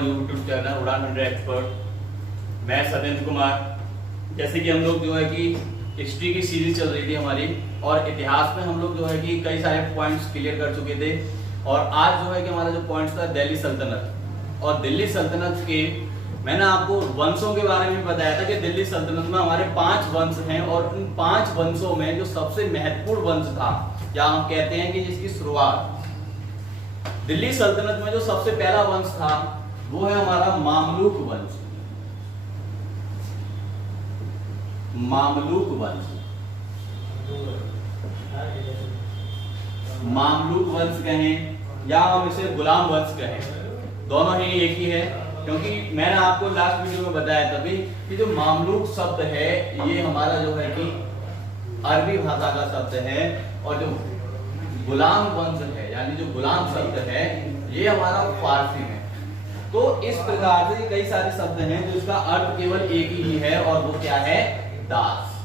Our YouTube channel उड़ान 100 expert. मैं सत्येंद्र कुमार। जैसे कि हम लोग जो है कि हिस्ट्री की सीरीज चल रही थी हमारी, और इतिहास में हम लोग जो है कि कई सारे पॉइंट्स क्लियर कर चुके थे। और आज जो है कि हमारा जो पॉइंट्स था दिल्ली सल्तनत, और दिल्ली सल्तनत के मैंने आपको वंशों के बारे में बताया था कि दिल्ली सल्तनत में हमारे 5 वंश हैं, और उन 5 वंशों में जो सबसे महत्वपूर्ण वंश था, या हम कहते हैं कि जिसकी शुरुआत दिल्ली सल्तनत में जो सबसे पहला वंश था वो है हमारा मामलूक वंश। मामलूक वंश, मामलूक वंश कहें या हम इसे गुलाम वंश कहें, दोनों ही एक ही है। क्योंकि मैंने आपको लास्ट वीडियो में बताया तभी कि जो मामलूक शब्द है ये हमारा जो है कि अरबी भाषा का शब्द है, और जो गुलाम वंश है यानी जो गुलाम शब्द है ये हमारा फारसी में। तो इस प्रकार से कई सारे शब्द हैं जो इसका अर्थ केवल एक ही है, और वो क्या है? दास।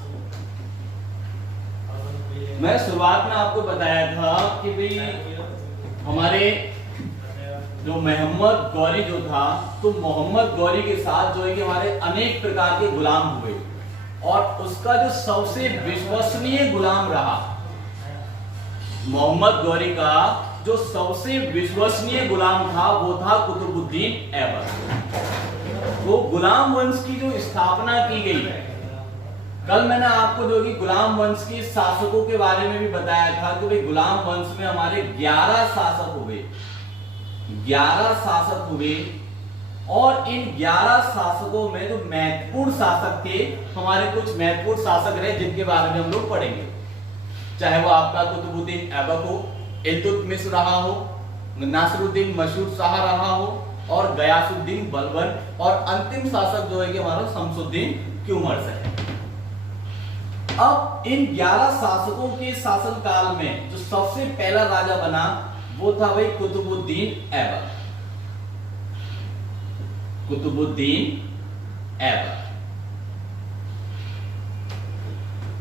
मैं शुरुआत में आपको बताया था कि भाई हमारे जो मोहम्मद गौरी जो था, तो मोहम्मद गौरी के साथ जो है कि हमारे अनेक प्रकार के गुलाम हुए, और उसका जो सबसे विश्वसनीय गुलाम रहा, मोहम्मद गौरी का जो सबसे विश्वसनीय गुलाम था वो था कुतुबुद्दीन ऐबक। वो गुलाम वंश की जो स्थापना की गई है, कल मैंने आपको जो कि गुलाम वंश के शासकों के बारे में भी बताया था कि भाई गुलाम वंश में हमारे 11 शासक हुए, 11 शासक हुए। और इन 11 शासकों में जो महत्वपूर्ण शासक थे, हमारे कुछ महत्वपूर्ण शासक रहे जिनके बारे में हम लोग पढ़ेंगे। चाहे वो आपका कुतुबुद्दीन ऐबक हो, इल्तुतमिश रहा हो, नासिरुद्दीन मशहूर शाह रहा हो, और गयासुद्दीन बलबन, और अंतिम शासक जो है कि हमारा शमसुद्दीन क्यूमर्स है। अब इन 11 शासकों के शासनकाल में जो सबसे पहला राजा बना वो था भाई कुतुबुद्दीन ऐबक। कुतुबुद्दीन ऐबक,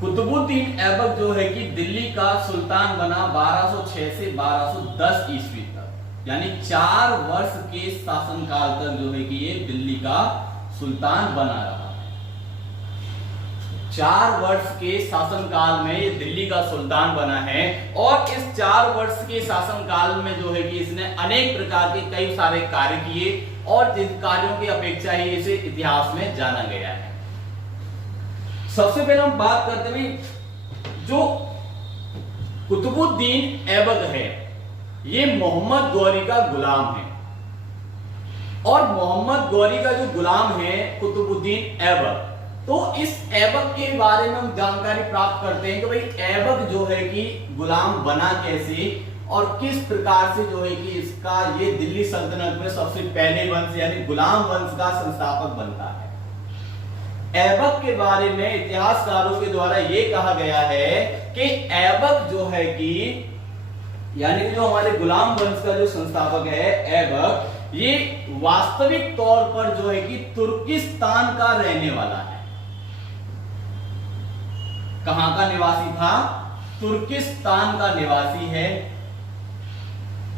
कुतुबुद्दीन ऐबक जो है कि दिल्ली का सुल्तान बना 1206 से 1210 ईस्वी तक, यानी 4 वर्ष के शासनकाल तक जो है कि ये दिल्ली का सुल्तान बना रहा। 4 वर्ष के शासनकाल में ये दिल्ली का सुल्तान बना है, और इस 4 वर्ष के शासनकाल में जो है कि इसने अनेक प्रकार के कई सारे कार्य किए, और जिन कार्यों की अपेक्षा ही इसे इतिहास में जाना गया है। सबसे पहले हम बात करते हैं जो कुतुबुद्दीन ऐबक है, ये मोहम्मद गौरी का गुलाम है। और मोहम्मद गौरी का जो गुलाम है कुतुबुद्दीन ऐबक, तो इस ऐबक के बारे में हम जानकारी प्राप्त करते हैं कि भाई ऐबक जो है कि गुलाम बना कैसे, और किस प्रकार से जो है कि इसका ये दिल्ली सल्तनत में सबसे पहले वंश यानी गुलाम वंश का संस्थापक बनता है। ऐबक के बारे में इतिहासकारों के द्वारा ये कहा गया है कि ऐबक जो है कि यानी जो हमारे गुलाम वंश का जो संस्थापक है ऐबक, ये वास्तविक तौर पर जो है कि तुर्किस्तान का रहने वाला है। कहां का निवासी था? तुर्किस्तान का निवासी है।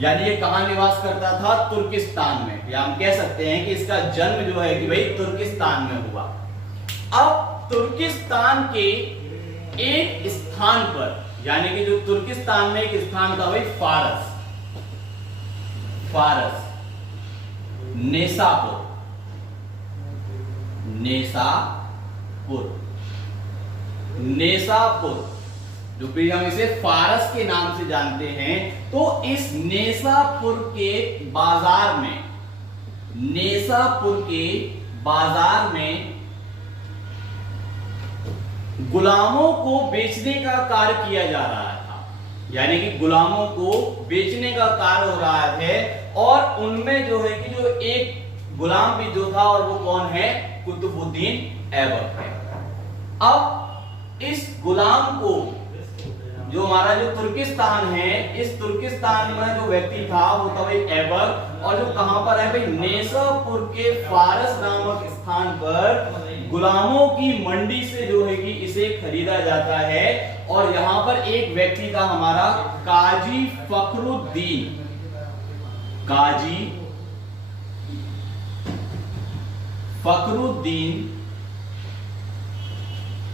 यानी ये कहां निवास करता था? तुर्किस्तान में, या हम कह सकते हैं कि इसका जन्म जो है कि भाई तुर्किस्तान में हुआ। अब तुर्किस्तान के एक स्थान पर, यानी कि जो तुर्किस्तान में एक स्थान था भाई फारस, फारस नेसापुर, नेसापुर, नेसापुर जो भी हम इसे फारस के नाम से जानते हैं। तो इस नेसापुर के बाजार में, नेसापुर के बाजार में गुलामों को बेचने का कार्य किया जा रहा था, यानी कि गुलामों को बेचने का कार्य हो रहा है। और उनमें जो है कि जो एक गुलाम भी जो था, और वो कौन है? कुतुबुद्दीन ऐबक है। अब इस गुलाम को जो हमारा जो तुर्किस्तान है, इस तुर्किस्तान में जो व्यक्ति था वो था भाई ऐबक, और जो कहां पर है भाई नेसापुर के फारस नामक स्थान पर गुलामों की मंडी से जो है कि इसे खरीदा जाता है। और यहां पर एक व्यक्ति था हमारा काजी फखरुद्दीन, काजी फखरुद्दीन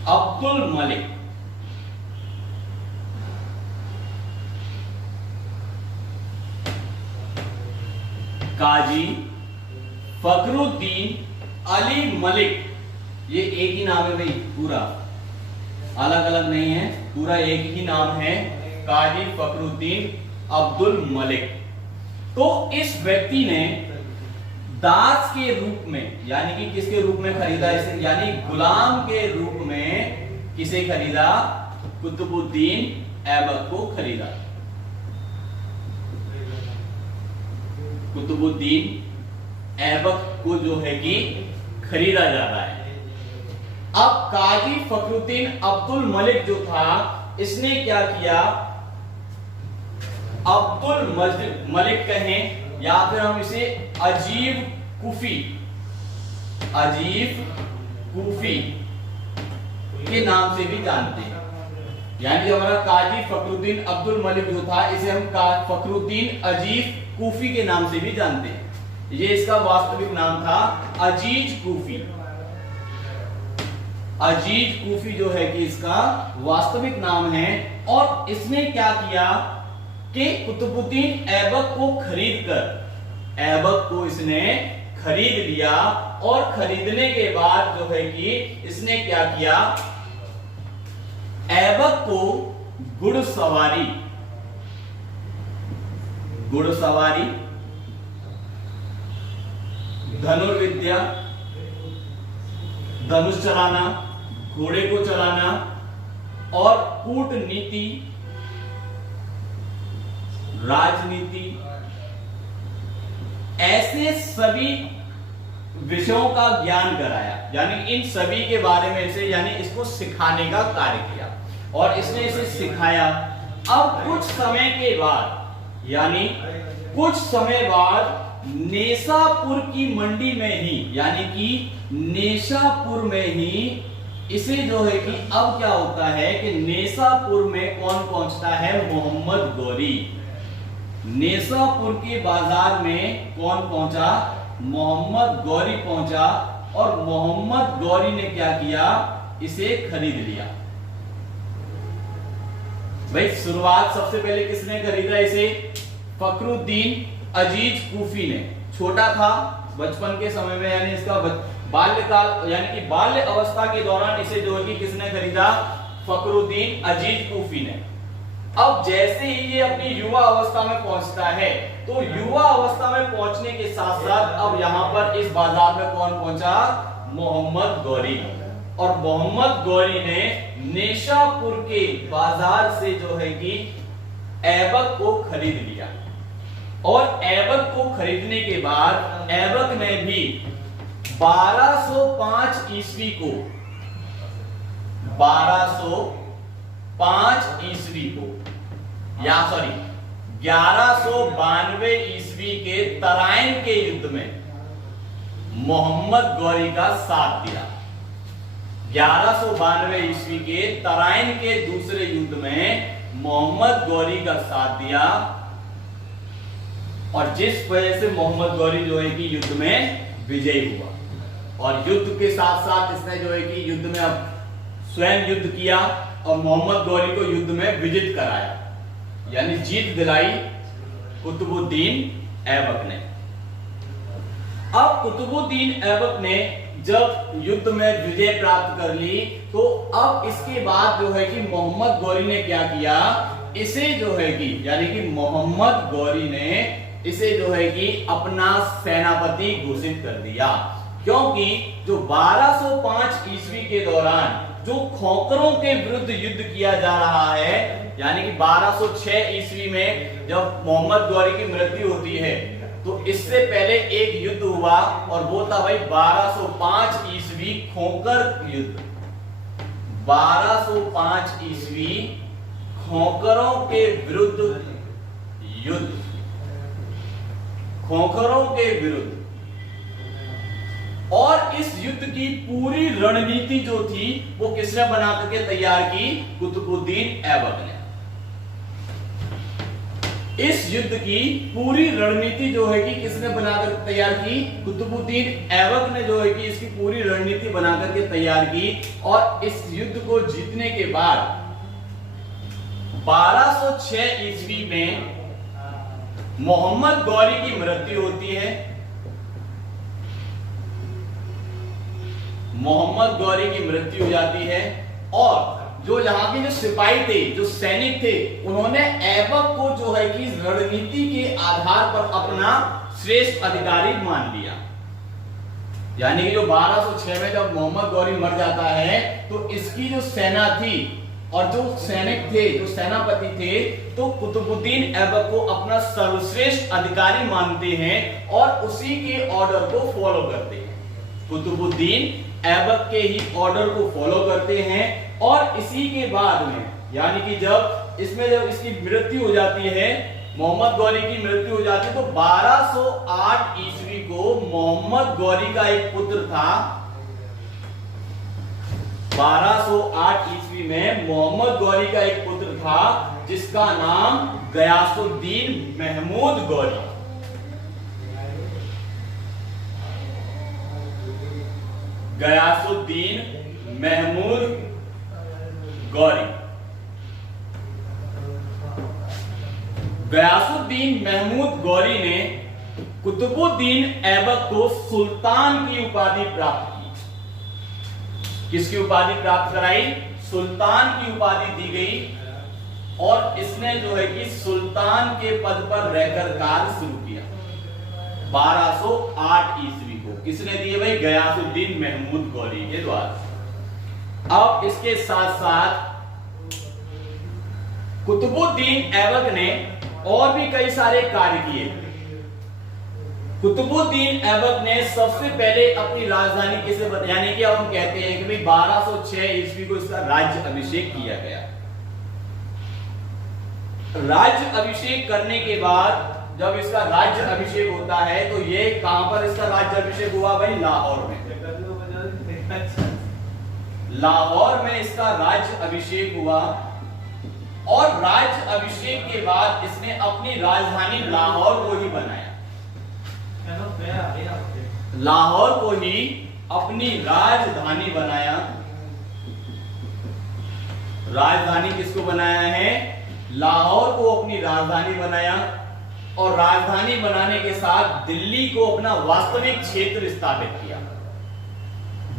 अब्दुल मलिक काजी फखरुद्दीन अली मलिक, ये एक ही नाम है भाई, पूरा अलग अलग नहीं है, पूरा एक ही नाम है, काजी फखरुद्दीन अब्दुल मलिक। तो इस व्यक्ति ने दास के रूप में, यानी कि किसके रूप में खरीदा इसे, यानी गुलाम के रूप में किसे खरीदा, कुतुबुद्दीन ऐबक को खरीदा। कुतुबुद्दीन ऐबक को जो है कि खरीदा जा रहा है। अब काजी फखरुद्दीन अब्दुल मलिक जो था, इसने क्या किया, अब्दुल मलिक कहें या फिर हम इसे अजीब कूफी, अजीब कूफी के नाम से भी जानते हैं। यानी जो हमारा काजी फखरुद्दीन अब्दुल मलिक जो था, इसे हम फखरुद्दीन अजीब कूफी के नाम से भी जानते हैं। ये इसका वास्तविक नाम था अजीज कूफी। अजीज कूफी जो है कि इसका वास्तविक नाम है। और इसने क्या किया कि कुतुबुद्दीन ऐबक को खरीदकर, ऐबक को इसने खरीद लिया, और खरीदने के बाद जो है कि इसने क्या किया, ऐबक को घुड़सवारी, घुड़सवारी, धनुर्विद्या, धनुष चलाना, घोड़े को चलाना और कूटनीति, राजनीति, ऐसे सभी विषयों का ज्ञान कराया। यानी इन सभी के बारे में से, यानी इसको सिखाने का कार्य किया और इसने इसे सिखाया। अब कुछ समय के बाद, यानी कुछ समय बाद नेसापुर की मंडी में ही, यानी कि नेसापुर में ही इसे जो है कि अब क्या होता है कि नेसापुर में कौन पहुंचता है, मोहम्मद गौरी। नेसापुर के बाजार में कौन पहुंचा, मोहम्मद गौरी पहुंचा, और मोहम्मद गौरी ने क्या किया, इसे खरीद लिया। भाई शुरुआत सबसे पहले किसने खरीदा इसे, फखरुद्दीन अजीज कूफी ने। छोटा था बचपन के समय में, यानी इसका बाल्यकाल, यानी कि बाल्य अवस्था के दौरान इसे जो है कि किसने खरीदा, फखरुद्दीन अजीज कूफी ने। अब जैसे ही ये अपनी युवा अवस्था में पहुंचता है, तो युवा अवस्था में पहुंचने के साथ साथ अब यहां पर इस बाजार में कौन पहुंचा, मोहम्मद गौरी। और मोहम्मद गौरी ने नेसापुर के बाजार से जो है कि ऐबक को खरीद लिया। और ऐबक को खरीदने के बाद ऐबक ने भी 1205 ईस्वी को, 1205 ईस्वी को, या सॉरी 1192 ईस्वी के तराइन के युद्ध में मोहम्मद गौरी का साथ दिया। 1192 ईस्वी के तराइन के दूसरे युद्ध में मोहम्मद गौरी का साथ दिया, और जिस वजह से मोहम्मद गौरी जो है कि युद्ध में विजयी हुआ। और युद्ध के साथ साथ इसने जो है कि युद्ध में अब स्वयं युद्ध किया और मोहम्मद गौरी को युद्ध में विजित कराया, यानी जीत दिलाई कुतुबुद्दीन ऐबक ने। अब कुतुबुद्दीन ऐबक ने जब युद्ध में विजय प्राप्त कर ली, तो अब इसके बाद जो है कि मोहम्मद गौरी ने क्या किया, इसे जो है कि, यानी कि मोहम्मद गौरी ने इसे जो है कि अपना सेनापति घोषित कर दिया। क्योंकि जो 1205 ईस्वी के दौरान जो खोखरों के विरुद्ध युद्ध किया जा रहा है, यानी कि 1206 ईस्वी में जब मोहम्मद गौरी की मृत्यु होती है, तो इससे पहले एक युद्ध हुआ और वो था भाई 1205 ईस्वी खोखर युद्ध। 1205 ईस्वी खोखरों के विरुद्ध युद्ध, खोखरों के विरुद्ध। और इस युद्ध की पूरी रणनीति जो थी वो किसने बना करके तैयार की, कुतुबुद्दीन ऐबक ने। इस युद्ध की पूरी रणनीति जो है कि किसने बनाकर तैयार की? कुतुबुद्दीन ऐबक ने जो है कि इसकी पूरी रणनीति बनाकर के तैयार की। और इस युद्ध को जीतने के बाद 1206 ईस्वी में मोहम्मद गौरी की मृत्यु होती है। मोहम्मद गौरी की मृत्यु हो जाती है और जो यहाँ के जो सिपाही थे, जो सैनिक थे, उन्होंने ऐबक को जो है कि रणनीति के आधार पर अपना श्रेष्ठ अधिकारी मान लिया। यानी कि जो 1206 में जब मोहम्मद गौरी मर जाता है तो इसकी जो सेना थी और जो सैनिक थे, जो सेनापति थे, तो कुतुबुद्दीन ऐबक को अपना सर्वश्रेष्ठ अधिकारी मानते हैं और उसी के ऑर्डर को फॉलो करते हैं। कुतुबुद्दीन ऐबक के ही ऑर्डर को फॉलो करते हैं और इसी के बाद में, यानी कि जब इसकी मृत्यु हो जाती है, मोहम्मद गौरी की मृत्यु हो जाती है, तो 1208 ईस्वी को मोहम्मद गौरी का एक पुत्र था। 1208 ईस्वी में मोहम्मद गौरी का एक पुत्र था जिसका नाम गयासुद्दीन महमूद गौरी। गयासुद्दीन महमूद गौरी। गयासुद्दीन महमूद गौरी ने कुतुबुद्दीन ऐबक को सुल्तान की उपाधि प्राप्त की। किसकी उपाधि प्राप्त कराई? सुल्तान की उपाधि दी गई और इसने जो है कि सुल्तान के पद पर रहकर कार्य शुरू किया। 1208 ईस्वी को किसने दिए भाई? गयासुद्दीन महमूद गौरी के द्वारा। अब इसके साथ साथ कुतुबुद्दीन ऐबक ने और भी कई सारे कार्य किए। कुतुबुद्दीन ऐबक ने सबसे पहले अपनी राजधानी किसे यानी कि अब हम कहते हैं कि भाई 1206 ईस्वी को इसका राज्य अभिषेक किया गया। राज्य अभिषेक करने के बाद जब इसका राज्य अभिषेक होता है तो ये कहां पर इसका राज्य अभिषेक हुआ भाई? लाहौर में। लाहौर में इसका राज्य अभिषेक हुआ और राज्य अभिषेक के बाद इसने अपनी राजधानी लाहौर को ही बनाया। लाहौर को ही अपनी राजधानी बनाया। राजधानी किसको बनाया है? लाहौर को अपनी राजधानी बनाया और राजधानी बनाने के साथ दिल्ली को अपना वास्तविक क्षेत्र स्थापित किया।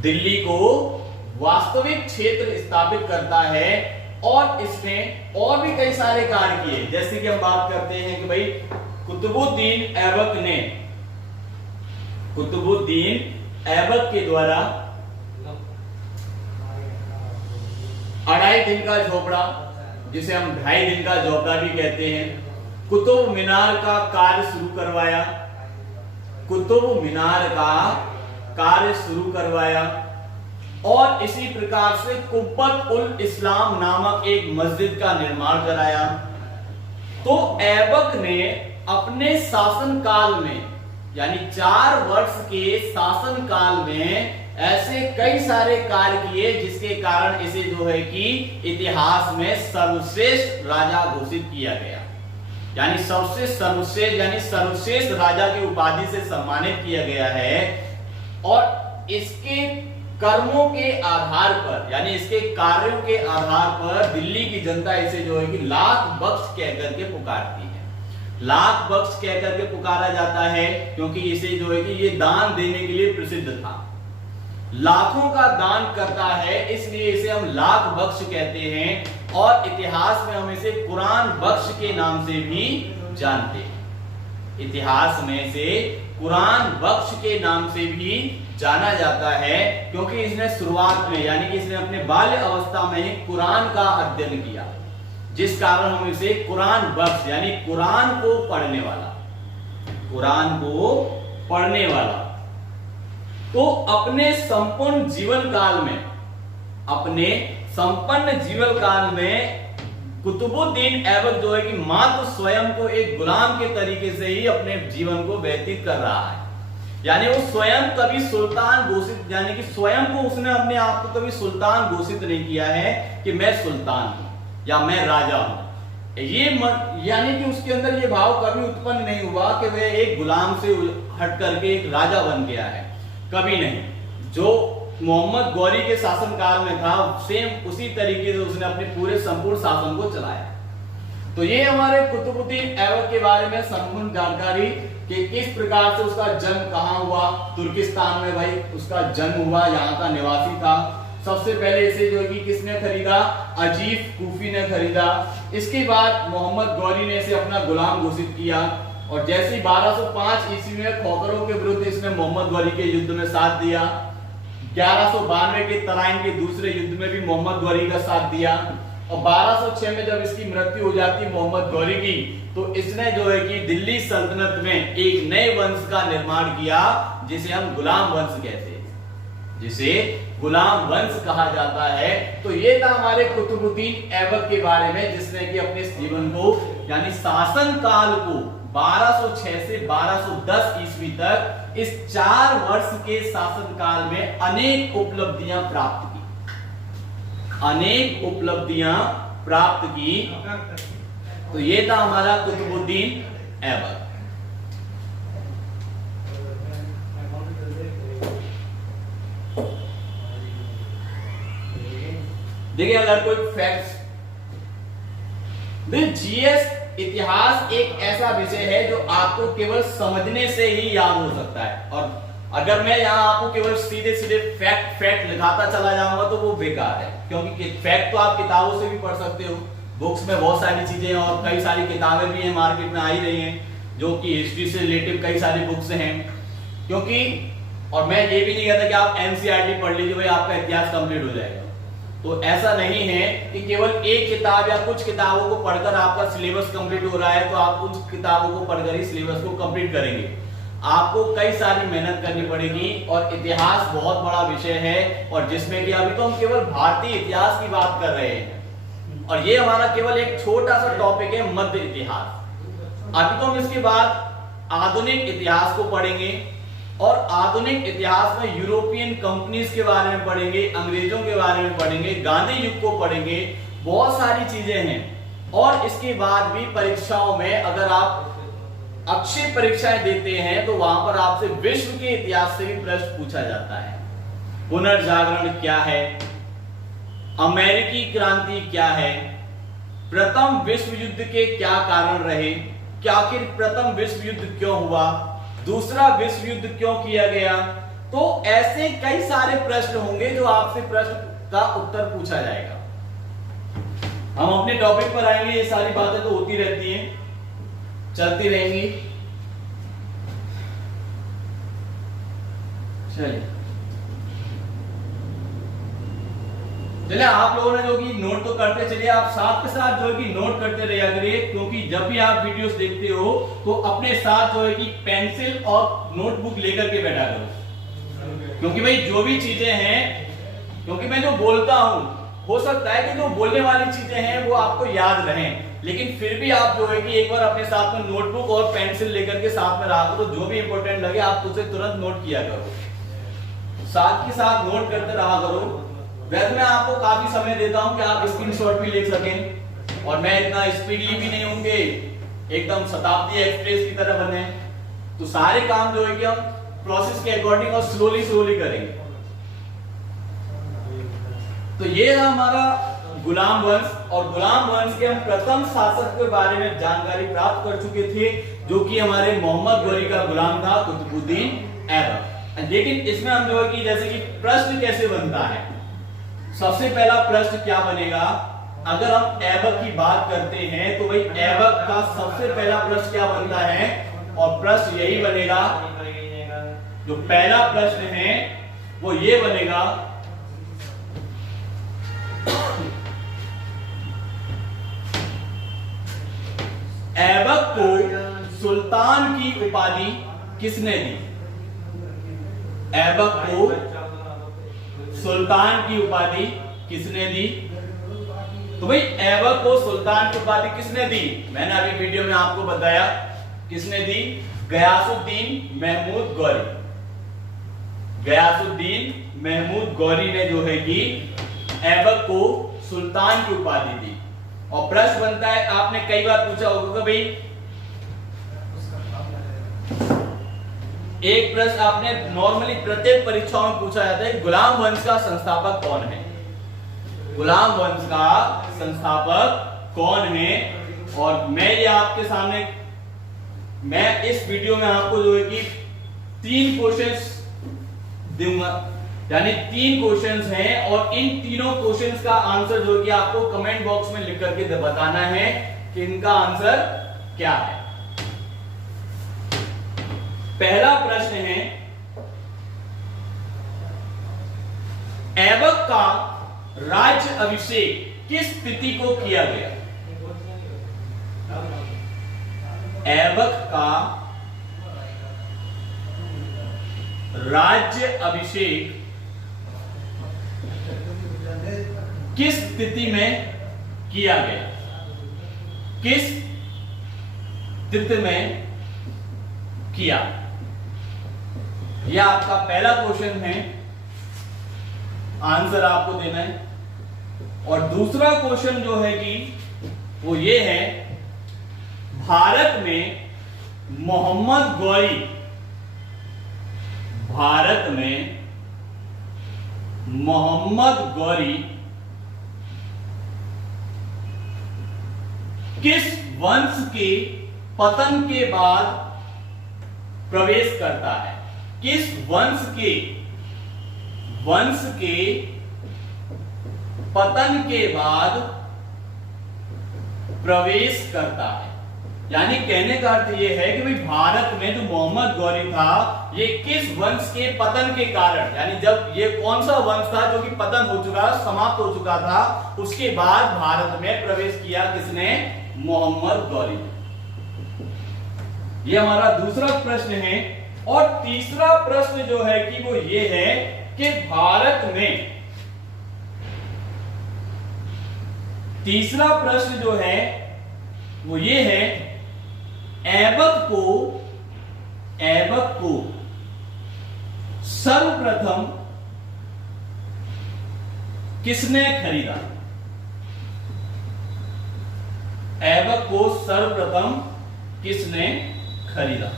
दिल्ली को वास्तविक क्षेत्र स्थापित करता है और इसने और भी कई सारे कार्य किए। जैसे कि हम बात करते हैं कि भाई कुतुबुद्दीन ऐबक के द्वारा 2.5 दिन का झोपड़ा, जिसे हम 2.5 दिन का झोपड़ा भी कहते हैं, कुतुब मीनार का कार्य शुरू करवाया। कुतुब मीनार का कार्य शुरू करवाया और इसी प्रकार से कुब्बत उल इस्लाम नामक एक मस्जिद का निर्माण कराया। तो ऐबक ने अपने शासनकाल में, यानी 4 वर्ष के शासनकाल में ऐसे कई सारे कार्य किए जिसके कारण इसे जो है कि इतिहास में सर्वश्रेष्ठ राजा घोषित किया गया। यानी सबसे सर्वश्रेष्ठ यानी सर्वश्रेष्ठ राजा की उपाधि से सम्मानित किया गया है। और इसके कर्मों के आधार पर, यानी इसके कार्यों के आधार पर दिल्ली की जनता इसे जो है कि लाख बख्श कहकर के पुकारती है। लाख बख्श कहकर के पुकारा जाता है क्योंकि इसे जो है कि ये दान देने के लिए प्रसिद्ध था। लाखों का दान करता है, इसलिए इसे हम लाख बख्श कहते हैं और इतिहास में हम इसे कुरान बख्श के नाम से भी जानते हैं। इतिहास में इसे कुरान बख्श के नाम से भी जाना जाता है क्योंकि इसने शुरुआत में, यानी कि इसने अपने बाल्य अवस्था में ही कुरान का अध्ययन किया, जिस कारण हम इसे कुरान बख्श यानी कुरान को पढ़ने वाला, कुरान को पढ़ने वाला। तो अपने संपूर्ण जीवन काल में, अपने संपन्न जीवन काल में कुतुबुद्दीन ऐबक जो है कि मात्र स्वयं को एक गुलाम के तरीके से ही अपने जीवन को व्यतीत कर रहा है। यानी वो स्वयं कभी सुल्तान घोषित, यानी कि स्वयं को उसने अपने आप को कभी सुल्तान घोषित नहीं किया है कि मैं सुल्तान हूं या मैं राजा हूं। ये यानी कि उसके अंदर ये भाव कभी उत्पन्न नहीं हुआ कि वह एक गुलाम से हट करके एक राजा बन गया है, कभी नहीं। जो मोहम्मद गौरी के शासनकाल में था सेम उसी तरीके से उसने अपने पूरे संपूर्ण शासन को चलाया। तो ये हमारे कुतुबुद्दीन ऐबक के बारे में संपूर्ण जानकारी कि किस प्रकार से उसका जन्म कहाँ हुआ, तुर्किस्तान में भाई उसका जन्म हुआ, यहाँ का निवासी था। सबसे पहले इसे जो है कि किसने खरीदा, अजीफ कूफी ने खरीदा। इसके बाद मोहम्मद गौरी ने इसे अपना गुलाम घोषित किया और जैसे ही 1205 ईस्वी में खोखरों के विरुद्ध इसने मोहम्मद गौरी के युद्ध में साथ दिया। 1192 के तराइन के दूसरे युद्ध में भी मोहम्मद गौरी का साथ दिया और 1206 में जब इसकी मृत्यु हो जाती मोहम्मद गौरी की, तो इसने जो है कि दिल्ली सल्तनत में एक नए वंश का निर्माण किया जिसे हम गुलाम वंश कहते हैं, जिसे गुलाम वंश कहा जाता है। तो ये था हमारे कुतुबुद्दीन ऐबक के बारे में, जिसने कि अपने जीवन को यानी शासन काल को 1206 से 1210 ईस्वी तक इस 4 वर्ष के शासन काल में अनेक उपलब्धियां प्राप्त की, अनेक उपलब्धियां प्राप्त की। तो ये था हमारा कुतुबुद्दीन ऐबक। देखिए अगर कोई फैक्ट्स, जीएस इतिहास एक ऐसा विषय है जो आपको केवल समझने से ही याद हो सकता है, और अगर मैं यहाँ आपको केवल सीधे सीधे फैक्ट लिखाता चला जाऊंगा तो वो बेकार है, क्योंकि फैक्ट तो आप किताबों से भी पढ़ सकते हो, बुक्स में बहुत सारी चीजें और कई सारी किताबें भी हैं मार्केट में आई रही हैं जो कि हिस्ट्री से रिलेटेड कई सारी बुक्स हैं। क्योंकि और मैं ये भी नहीं कहता कि आप एनसीईआरटी पढ़ लीजिए भाई आपका इतिहास कंप्लीट हो जाएगा, तो ऐसा नहीं है कि केवल एक किताब या कुछ किताबों को पढ़कर आपका सिलेबस कंप्लीट हो रहा है तो आप उन किताबों को पढ़कर ही सिलेबस को कंप्लीट करेंगे। आपको कई सारी मेहनत करनी पड़ेगी और इतिहास बहुत बड़ा विषय है, और जिसमें कि अभी तो हम केवल भारतीय इतिहास की बात कर रहे हैं और ये हमारा केवल एक छोटा सा टॉपिक है मध्य इतिहास। अभी तो हम इसके बाद आधुनिक इतिहास को पढ़ेंगे और आधुनिक इतिहास में यूरोपियन कंपनीज के बारे में पढ़ेंगे, अंग्रेजों के बारे में पढ़ेंगे, गांधी युग को पढ़ेंगे, बहुत सारी चीजें हैं। और इसके बाद भी परीक्षाओं में अगर आप अच्छी परीक्षाएं देते हैं तो वहां पर आपसे विश्व के इतिहास से भी प्रश्न पूछा जाता है। पुनर्जागरण क्या है, अमेरिकी क्रांति क्या है, प्रथम विश्व युद्ध के क्या कारण रहे, क्या आखिर प्रथम विश्व युद्ध क्यों हुआ, दूसरा विश्व युद्ध क्यों किया गया। तो ऐसे कई सारे प्रश्न होंगे जो आपसे प्रश्न का उत्तर पूछा जाएगा। हम अपने टॉपिक पर आएंगे, ये सारी बातें तो होती रहती हैं, चलती रहेंगी। चलिए आप लोगों ने जो कि नोट तो करते चलिए, आप साथ के साथ जो है कि नोट करते रहिए करिए, क्योंकि जब भी आप वीडियोस देखते हो तो अपने साथ जो है कि पेंसिल और नोटबुक लेकर के बैठा करो, क्योंकि भाई जो भी चीजें हैं, क्योंकि मैं जो बोलता हूं हो सकता है कि जो बोलने वाली चीजें हैं वो आपको याद रहें, लेकिन फिर भी आप जो है कि एक बार अपने साथ में नोटबुक और पेंसिल लेकर के साथ में रहा करो, जो भी इंपॉर्टेंट लगे आप उसे तुरंत नोट किया करो, साथ के साथ नोट करते रहा करो। वैसे मैं आपको काफी समय देता हूं कि आप स्क्रीनशॉट भी ले सकें, और मैं इतना स्पीडली भी नहीं होंगे एकदम शताब्दी एक्सप्रेस की तरह बने, तो सारे काम जो है कि हम प्रोसेस के अकॉर्डिंग और स्लोली करेंगे। तो ये है हमारा गुलाम वंश, और गुलाम वंश के हम प्रथम शासक के बारे में जानकारी प्राप्त कर चुके थे, जो कि हमारे मोहम्मद गौरी का गुलाम था कुतुबुद्दीन ऐबक। लेकिन इसमें हम जो है कि जैसे कि प्रश्न कैसे बनता है, सबसे पहला प्रश्न क्या बनेगा, अगर हम ऐबक की बात करते हैं तो भाई ऐबक का सबसे पहला प्रश्न क्या बनता है, और प्रश्न यही बनेगा, जो पहला प्रश्न है वो ये बनेगा, ऐबक को सुल्तान की उपाधि किसने दी। ऐबक को सुल्तान की उपाधि किसने दी। तो भाई ऐबक को सुल्तान की उपाधि किसने दी, मैंने अभी वीडियो में आपको बताया किसने दी, गयासुद्दीन महमूद गौरी। गयासुद्दीन महमूद गौरी ने जो है कि ऐबक को सुल्तान की उपाधि दी। और प्रश्न बनता है, आपने कई बार पूछा होगा कि भाई एक प्रश्न आपने नॉर्मली प्रत्येक परीक्षाओं में पूछा जाता है, गुलाम वंश का संस्थापक कौन है? गुलाम वंश का संस्थापक कौन है? और मैं ये आपके सामने, मैं इस वीडियो में आपको जो है कि 3 क्वेश्चंस दूंगा, यानी 3 क्वेश्चंस हैं और इन तीनों क्वेश्चंस का आंसर जो है कि आपको कमेंट बॉक्स में लिख करके बताना है कि इनका आंसर क्या है। पहला प्रश्न है, ऐबक का राज्य अभिषेक किस तिथि को किया गया? ऐबक का राज्य अभिषेक किस तिथि में किया गया? किस तिथि में किया? यह आपका पहला क्वेश्चन है, आंसर आपको देना है। और दूसरा क्वेश्चन जो है कि वो ये है, भारत में मोहम्मद गौरी, भारत में मोहम्मद गौरी किस वंश के पतन के बाद प्रवेश करता है? किस वंश के पतन के बाद प्रवेश करता है? यानी कहने का अर्थ यह है कि भाई भारत में जो मोहम्मद गौरी था, ये किस वंश के पतन के कारण, यानी जब ये कौन सा वंश था जो कि पतन हो चुका, समाप्त हो चुका था, उसके बाद भारत में प्रवेश किया किसने? मोहम्मद गौरी। ये हमारा दूसरा प्रश्न है। और तीसरा प्रश्न जो है कि वो ये है कि भारत में, तीसरा प्रश्न जो है वो ये है, ऐबक को सर्वप्रथम किसने खरीदा? ऐबक को सर्वप्रथम किसने खरीदा?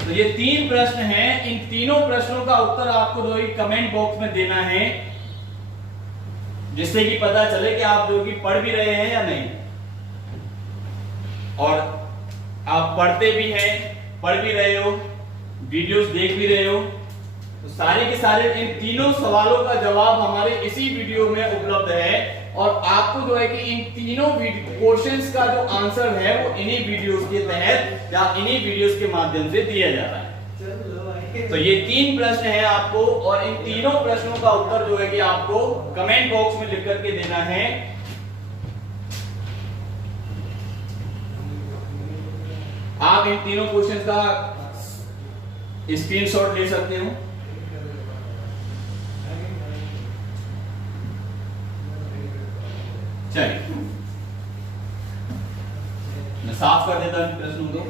तो ये 3 प्रश्न हैं। इन तीनों प्रश्नों का उत्तर आपको जो है कमेंट बॉक्स में देना है, जिससे कि पता चले कि आप जो कि पढ़ भी रहे हैं या नहीं, और आप पढ़ते भी हैं, पढ़ भी रहे हो, वीडियोस देख भी रहे हो। तो सारे के सारे इन तीनों सवालों का जवाब हमारे इसी वीडियो में उपलब्ध है, और आपको जो है कि इन तीनों क्वेश्चंस का जो आंसर है वो इन्हीं वीडियोस के तहत या इन्हीं वीडियोस के माध्यम से दिया जा रहा है। तो ये 3 प्रश्न हैं आपको, और इन तीनों प्रश्नों का उत्तर जो है कि आपको कमेंट बॉक्स में लिख करके देना है। आप इन तीनों क्वेश्चंस का स्क्रीनशॉट ले सकते हो। चलिए मैं साफ कर देता हूं प्रश्नों को,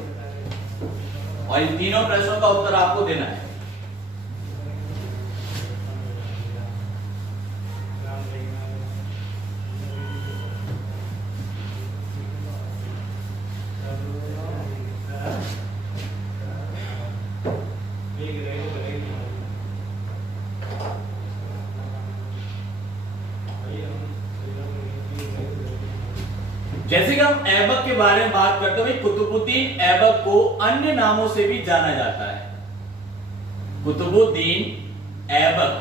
और इन तीनों प्रश्नों का उत्तर आपको देना है। जैसे कि हम ऐबक के बारे में बात करते हैं, कुतुबुद्दीन ऐबक को अन्य नामों से भी जाना जाता है। कुतुबुद्दीन ऐबक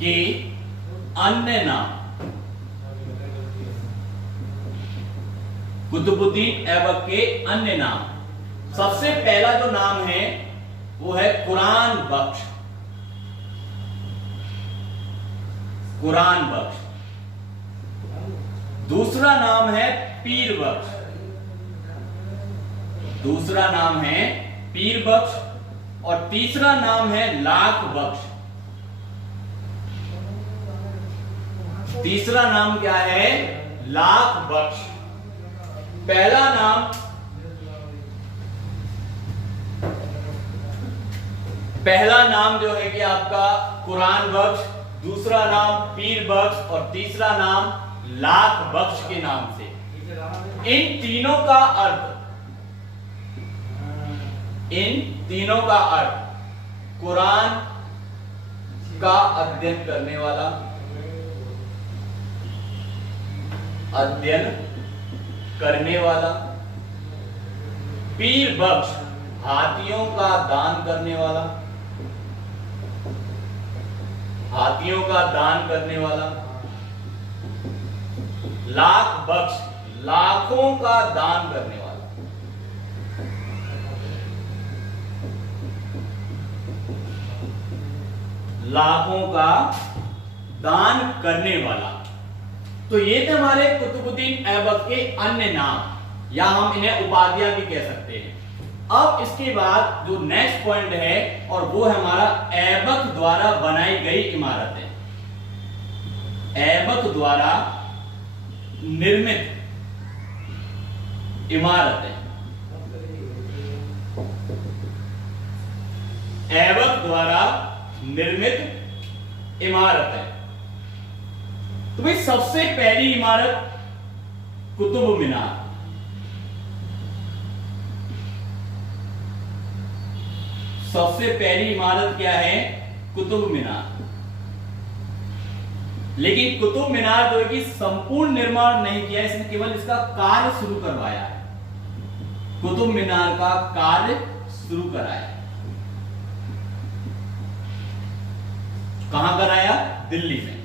के अन्य नाम, कुतुबुद्दीन ऐबक के अन्य नाम, सबसे पहला जो नाम है वो है कुरान बख्श। कुरान बख्श। दूसरा नाम है पीर बख्श। दूसरा नाम है पीर बख्श। और तीसरा नाम है लाख बख्श। तीसरा नाम क्या है? लाख बख्श। पहला नाम, पहला नाम जो है कि आपका कुरान बख्श, दूसरा नाम पीर बख्श और तीसरा नाम लाख बख्श के नाम से। इन तीनों का अर्थ कुरान का अध्ययन करने वाला, पीर बख्श हाथियों का दान करने वाला, लाख बख्श लाखों का दान करने वाला, लाखों का दान करने वाला। तो ये थे हमारे कुतुबुद्दीन ऐबक के अन्य नाम, या हम इन्हें उपाधियां भी कह सकते हैं। अब इसके बाद जो नेक्स्ट पॉइंट है, और वो है हमारा ऐबक द्वारा बनाई गई इमारतें, ऐबक द्वारा निर्मित इमारतें। ऐबक द्वारा निर्मित इमारतें। तो भाई सबसे पहली इमारत कुतुब मीनार। सबसे पहली इमारत क्या है? कुतुब मीनार। लेकिन कुतुब मीनार जो है कि संपूर्ण निर्माण नहीं किया, इसने केवल इसका कार्य शुरू करवाया है। कुतुब मीनार का कार्य शुरू कराया। कहां कराया? दिल्ली में।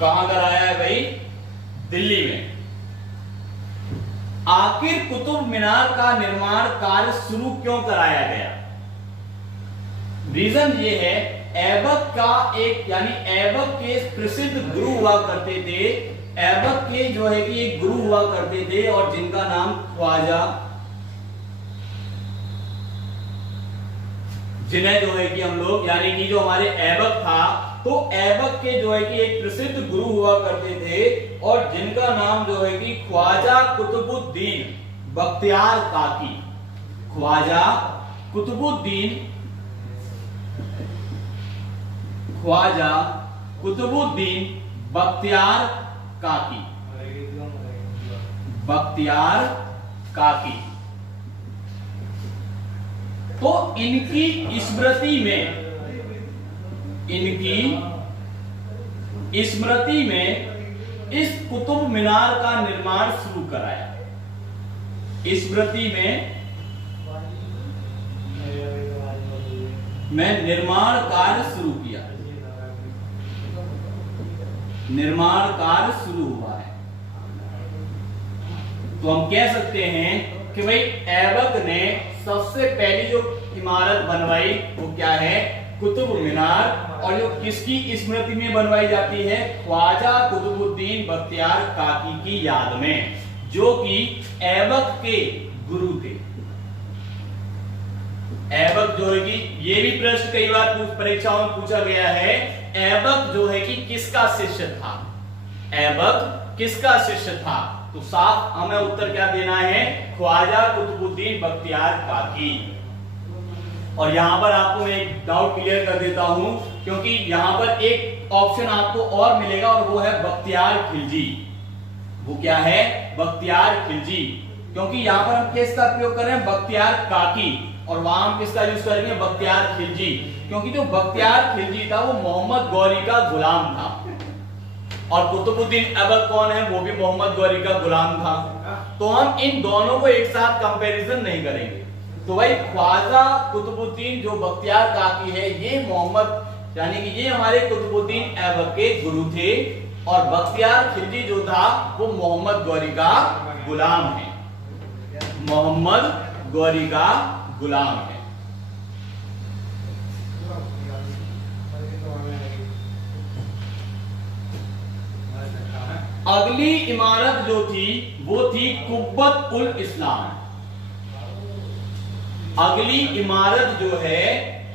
कहां कराया है भाई? दिल्ली में। आखिर कुतुब मीनार का निर्माण कार्य शुरू क्यों कराया गया? रीजन ये है, ऐबक का एक, यानी ऐबक के प्रसिद्ध गुरु हुआ करते थे। ऐबक के जो है कि एक गुरु हुआ करते थे, और जिनका नाम ख्वाजा, जिन्हें जो है कि हम लोग, यानी कि जो हमारे ऐबक था, तो ऐबक के जो है कि एक प्रसिद्ध गुरु हुआ करते थे, और जिनका नाम जो है कि ख्वाजा कुतुबुद्दीन बख्तियार काकी। ख्वाजा कुतुबुद्दीन बख्तियार काकी। बख्तियार काकी। तो इनकी स्मृति में इस कुतुब मीनार का निर्माण शुरू कराया। स्मृति में निर्माण कार्य शुरू किया। निर्माण कार्य शुरू हुआ है। तो हम कह सकते हैं कि भाई ऐबक ने सबसे पहली जो इमारत बनवाई वो क्या है? कुतुब मीनार। और जो किसकी स्मृति में बनवाई जाती है? ख्वाजा कुतुबुद्दीन बख्तियार काकी की याद में, जो कि ऐबक के गुरु थे। ऐबक जो है कि ये भी प्रश्न कई बार परीक्षाओं में पूछा गया है, ऐबक जो है कि किसका शिष्य था? ऐबक किसका शिष्य था? तो साफ हमें उत्तर क्या देना है? ख्वाजा कुतुबुद्दीन बख्तियार काकी। और यहां पर आपको मैं एक डाउट क्लियर कर देता हूं, क्योंकि यहां पर एक ऑप्शन आपको और मिलेगा, और वो है बख्तियार खिलजी। वो क्या है? बख्तियार खिलजी। क्योंकि यहां पर हम किसका प्रयोग कर रहे हैं? बख्तियार काकी। और वहां हम किसका यूज करेंगे? बख्तियार खिलजी। क्योंकि जो बख्तियार खिलजी था वो मोहम्मद गौरी का गुलाम था, और कुतुबुद्दीन ऐबक कौन है? वो भी मोहम्मद गौरी का गुलाम था। तो हम इन दोनों को एक साथ कंपैरिजन नहीं करेंगे। तो भाई ख्वाजा कुतुबुद्दीन जो बख्तियार काकी है, ये मोहम्मद, यानी कि ये हमारे कुतुबुद्दीन ऐबक के गुरु थे, और बख्तियार खिलजी जो था वो मोहम्मद गौरी का गुलाम है। मोहम्मद गौरी का गुलाम है। अगली इमारत जो थी वो थी कुब्बत उल इस्लाम। अगली इमारत जो है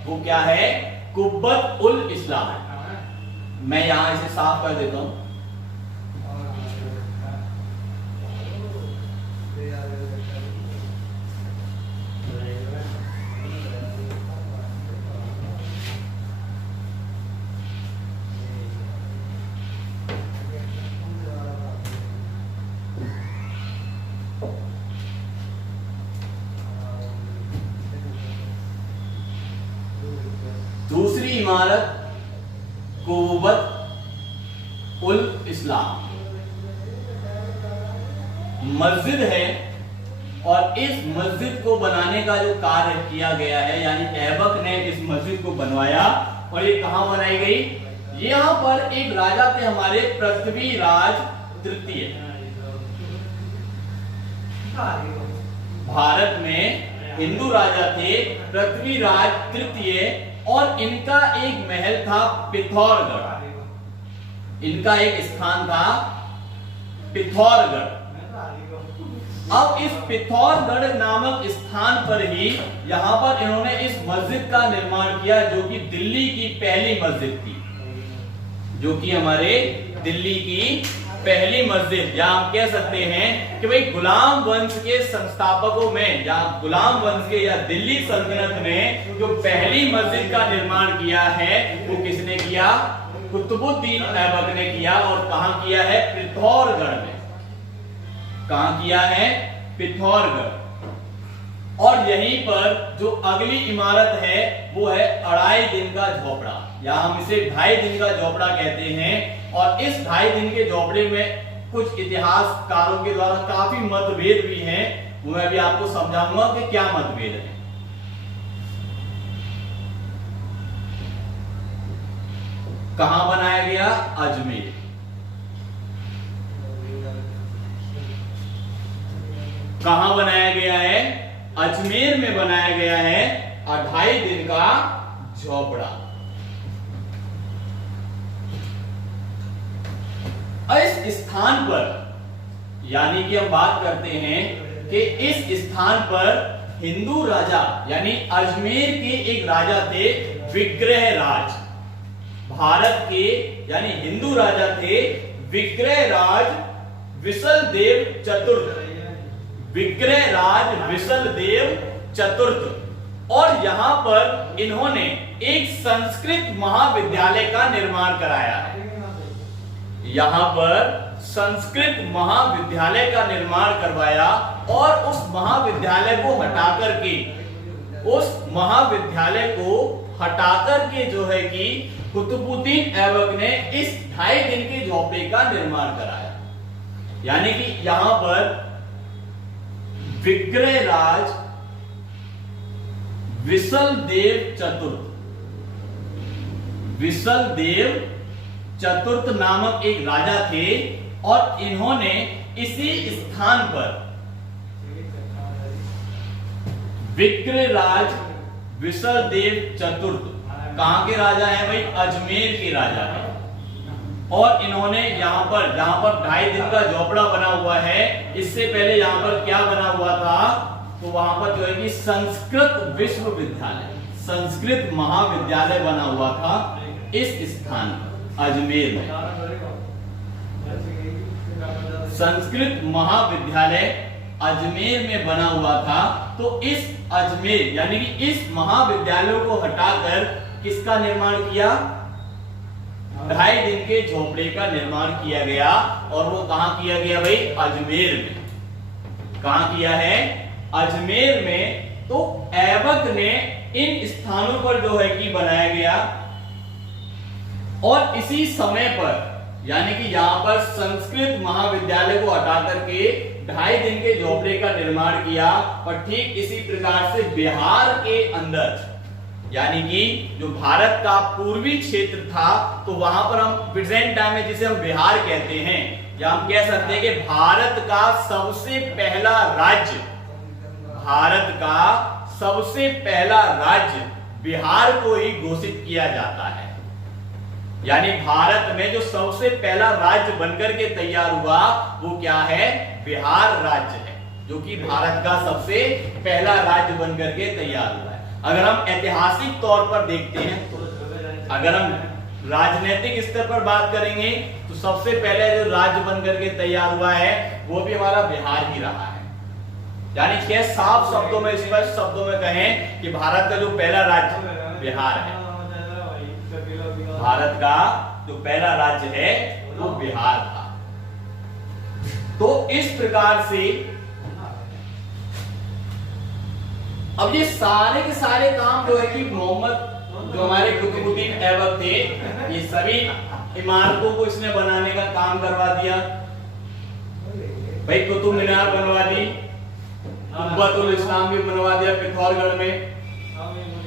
वो क्या है? कुब्बत उल इस्लाम। मैं यहां इसे साफ कर देता हूं। दूसरी इमारत कुव्वत उल इस्लाम मस्जिद है, और इस मस्जिद को बनाने का जो कार्य किया गया है, यानी ऐबक ने इस मस्जिद को बनवाया। और ये कहां बनाई गई? यहां पर एक राजा थे हमारे पृथ्वीराज तृतीय। भारत में हिंदू राजा थे पृथ्वीराज तृतीय, और इनका एक महल था पिथौरगढ़। इनका एक स्थान था पिथौरगढ़। अब इस पिथौरगढ़ नामक स्थान पर ही यहां पर इन्होंने इस मस्जिद का निर्माण किया, जो कि दिल्ली की पहली मस्जिद थी, जो कि हमारे दिल्ली की पहली मस्जिद, या हम कह सकते हैं कि भाई गुलाम वंश के संस्थापकों में, या गुलाम वंश के या दिल्ली सल्तनत में जो पहली मस्जिद का निर्माण किया है वो किसने किया? कुतुबुद्दीन ऐबक ने किया। और कहां किया है? पिथौरगढ़ में। कहां किया है? पिथौरगढ़। और यहीं पर जो अगली इमारत है वो है 2.5 दिन का झोपड़ा, या हम इसे 2.5 दिन का झोपड़ा कहते हैं। और इस 2.5 दिन के झोपड़े में कुछ इतिहासकारों के द्वारा काफी मतभेद भी हैं, वो मैं भी आपको समझाऊंगा कि क्या मतभेद है। कहां बनाया गया? अजमेर। कहां बनाया गया है? अजमेर में बनाया गया है 2.5 दिन का झोपड़ा। इस स्थान पर, यानी कि हम बात करते हैं कि इस स्थान पर हिंदू राजा, यानी अजमेर के एक राजा थे विग्रहराज। भारत के यानी हिंदू राजा थे विग्रहराज विशलदेव चतुर्थ। विग्रहराज विशलदेव चतुर्थ। और यहां पर इन्होंने एक संस्कृत महाविद्यालय का निर्माण कराया है। यहां पर संस्कृत महाविद्यालय का निर्माण करवाया, और उस महाविद्यालय को हटाकर के जो है कि कुतुबुद्दीन ऐबक ने इस 2.5 दिन के झोपड़े का निर्माण कराया। यानी कि यहां पर विग्रहराज विशलदेव चतुर्थ नामक एक राजा थे, और इन्होंने इसी स्थान पर विग्रहराज विशलदेव चतुर्थ, कहां के राजा हैं भाई? अजमेर के राजा हैं। और इन्होंने जहां पर 2.5 दिन का झोपड़ा बना हुआ है, इससे पहले यहां पर क्या बना हुआ था? तो वहां पर जो है कि संस्कृत विश्वविद्यालय, संस्कृत महाविद्यालय बना हुआ था इस स्थान पर, अजमेर में। संस्कृत महाविद्यालय अजमेर में बना हुआ था। तो इस अजमेर यानी कि इस महाविद्यालय को हटाकर किसका निर्माण किया? 2.5 दिन के झोपड़े का निर्माण किया गया। और वो कहां किया गया भाई? अजमेर में। कहां किया है? अजमेर में। तो ऐबक ने इन स्थानों पर जो है कि बनाया गया, और इसी समय पर यानी कि यहां पर संस्कृत महाविद्यालय को हटा करके 2.5 दिन के झोपड़े का निर्माण किया। और ठीक इसी प्रकार से बिहार के अंदर, यानी कि जो भारत का पूर्वी क्षेत्र था, तो वहां पर हम प्रेजेंट टाइम में जिसे हम बिहार कहते हैं, या हम कह सकते हैं कि भारत का सबसे पहला राज्य बिहार को ही घोषित किया जाता है। यानी भारत में जो सबसे पहला राज्य बनकर के तैयार हुआ वो क्या है? बिहार राज्य है, जो कि भारत का सबसे पहला राज्य बनकर के तैयार हुआ है। अगर हम ऐतिहासिक तौर पर देखते हैं, तो अगर हम राजनीतिक स्तर पर बात करेंगे, तो सबसे पहले जो राज्य बनकर के तैयार हुआ है वो भी हमारा बिहार ही रहा है। यानी क्या साफ शब्दों में, स्पष्ट शब्दों में कहें कि भारत का जो पहला राज्य बिहार है, भारत का जो पहला राज्य है वो बिहार था। तो इस प्रकार से अब ये सारे के सारे काम जो है कि मोहम्मद जो हमारे कुतुबुद्दीन ऐबक थे, ये सभी इमारतों को इसने बनाने का काम करवा दिया। भाई कुतुब मीनार बनवा दी, कुब्बतुल इस्लाम भी बनवा दिया पिथौरगढ़ में।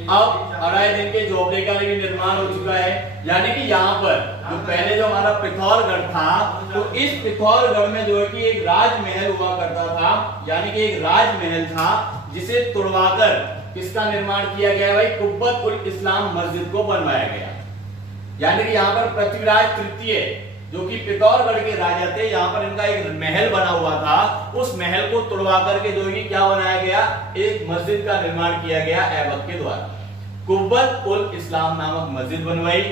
अब अढ़ाई दिन के झोपड़े का भी निर्माण हो चुका है। यानी कि यहाँ पर जो पहले जो हमारा पिथौरगढ़ था, तो इस पिथौरगढ़ में जो है कि एक राजमहल हुआ करता था, यानी कि एक राजमहल था जिसे तुड़वाकर किसका निर्माण किया गया भाई, कुब्बत उल इस्लाम मस्जिद को बनवाया गया। यानी कि यहाँ पर पृथ्वीराज तृतीय जो कि पिथौरगढ़ के राजा थे, यहाँ पर इनका एक महल बना हुआ था, उस महल को तुड़वा करके जो है क्या बनाया गया, एक मस्जिद का निर्माण किया गया ऐबक के द्वारा। कुब्बत उल इस्लाम नामक मस्जिद बनवाई।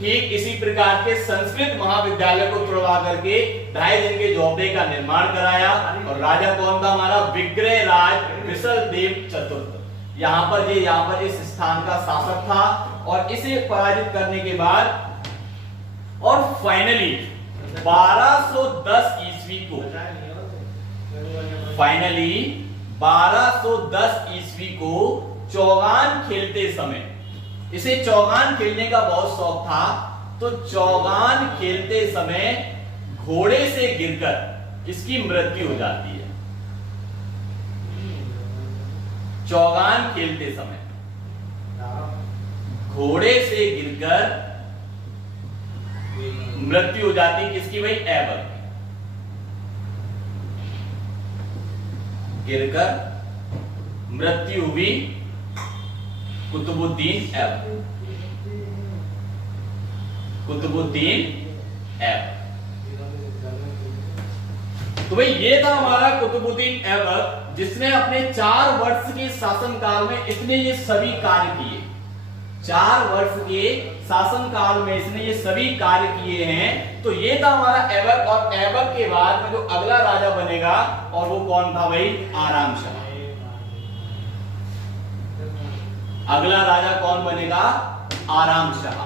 ठीक इसी प्रकार के संस्कृत महाविद्यालय को तुड़वा करके 2.5 दिन के झोपड़े का निर्माण कराया। और राजा कौन था हमारा, विग्रह राज विशलदेव चतुर्थ यहाँ पर इस स्थान का शासक था। और इसे पराजित करने के बाद और फाइनली 1210 ईस्वी को चौगान खेलते समय, इसे चौगान खेलने का बहुत शौक था, तो चौगान खेलते समय घोड़े से गिरकर इसकी मृत्यु हो जाती है। चौगान खेलते समय घोड़े से गिरकर मृत्यु हो जाती है किसकी भाई, ऐबक। गिरकर मृत्यु हुई कुतुबुद्दीन ऐबक। तो भाई ये था हमारा कुतुबुद्दीन ऐबक, जिसने अपने 4 वर्ष के शासनकाल में इसने ये सभी कार्य किए। 4 वर्ष के शासनकाल में इसने ये सभी कार्य किए हैं। तो ये था हमारा ऐबक। और ऐबक के बाद में जो अगला राजा बनेगा, और वो कौन था भाई, आराम शाह। अगला राजा कौन बनेगा, आराम शाह।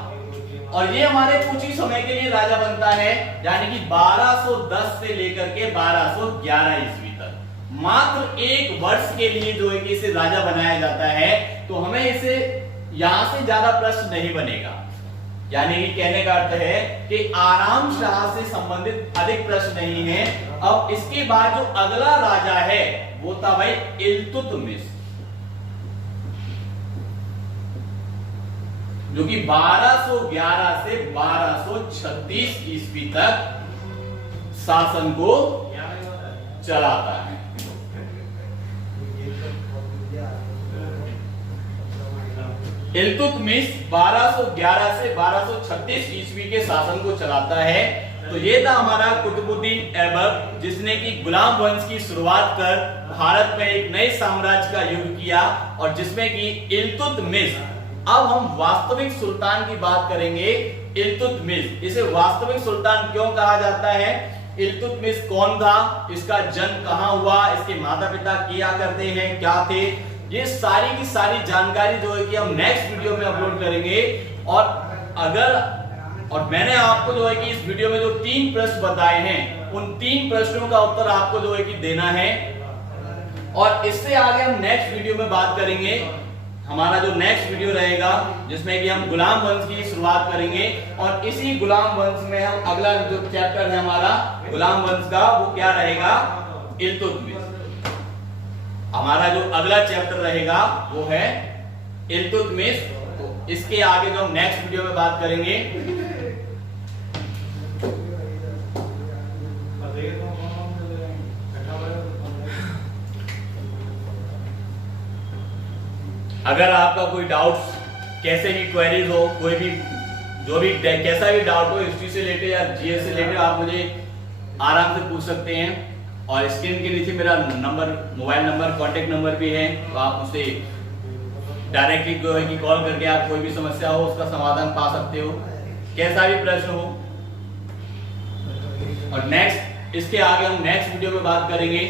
और ये हमारे कुछ ही समय के लिए राजा बनता है, यानी कि 1210 से लेकर के 1211 ईस्वी तक, मात्र 1 वर्ष के लिए जो है कि इसे राजा बनाया जाता है। तो हमें इसे यहां से ज्यादा प्रश्न नहीं बनेगा। यानी कि कहने का अर्थ है कि आराम शाह से संबंधित अधिक प्रश्न नहीं है। अब इसके बाद जो अगला राजा है वो था भाई इल्तुतमिश, जो कि 1211 से 1236 ईस्वी तक शासन को चलाता है। इल्तुतमिश 1211 से 1236 ईस्वी के शासन को चलाता है। तो ये था हमारा कुतुबुद्दीन ऐबक, जिसने की गुलाम वंश की शुरुआत कर भारत में एक नए साम्राज्य का युग किया, और जिसमें की इल्तुतमिश। अब हम वास्तविक सुल्तान की बात करेंगे। इल्तुतमिश, इसे वास्तविक सुल्तान क्यों कहा जाता है, इल्तुतमिश कौन था, इसका जन्म कहां हुआ, इसके माता पिता क्या करते हैं, क्या थे, ये सारी की सारी जानकारी जो है कि हम नेक्स्ट वीडियो में अपलोड करेंगे। और मैंने आपको जो है कि इस वीडियो में जो 3 प्रश्न बताए हैं, उन 3 प्रश्नों का उत्तर आपको जो है कि देना है। और इससे आगे हम नेक्स्ट वीडियो में बात करेंगे। हमारा जो नेक्स्ट वीडियो रहेगा जिसमें कि हम गुलाम वंश की शुरुआत करेंगे, और इसी गुलाम वंश में हम अगला जो चैप्टर है हमारा गुलाम वंश का, वो क्या रहेगा, इल्तुतमिश। हमारा जो अगला चैप्टर रहेगा वो है इल्तुतमिश। तो इसके आगे जो हम नेक्स्ट वीडियो में बात करेंगे। अगर आपका कोई डाउट्स, कैसे भी क्वेरीज हो, कोई भी जो भी कैसा भी डाउट हो हिस्ट्री से रिलेटेड या जीएस से रिलेटेड, आप मुझे आराम से पूछ सकते हैं। और स्क्रीन के नीचे मेरा number, mobile number, contact number भी है, तो आप मुझसे डायरेक्टली कॉल करके आप कोई भी समस्या हो उसका समाधान पा सकते हो, कैसा भी प्रश्न हो। और नेक्स्ट, इसके आगे हम नेक्स्ट वीडियो में बात करेंगे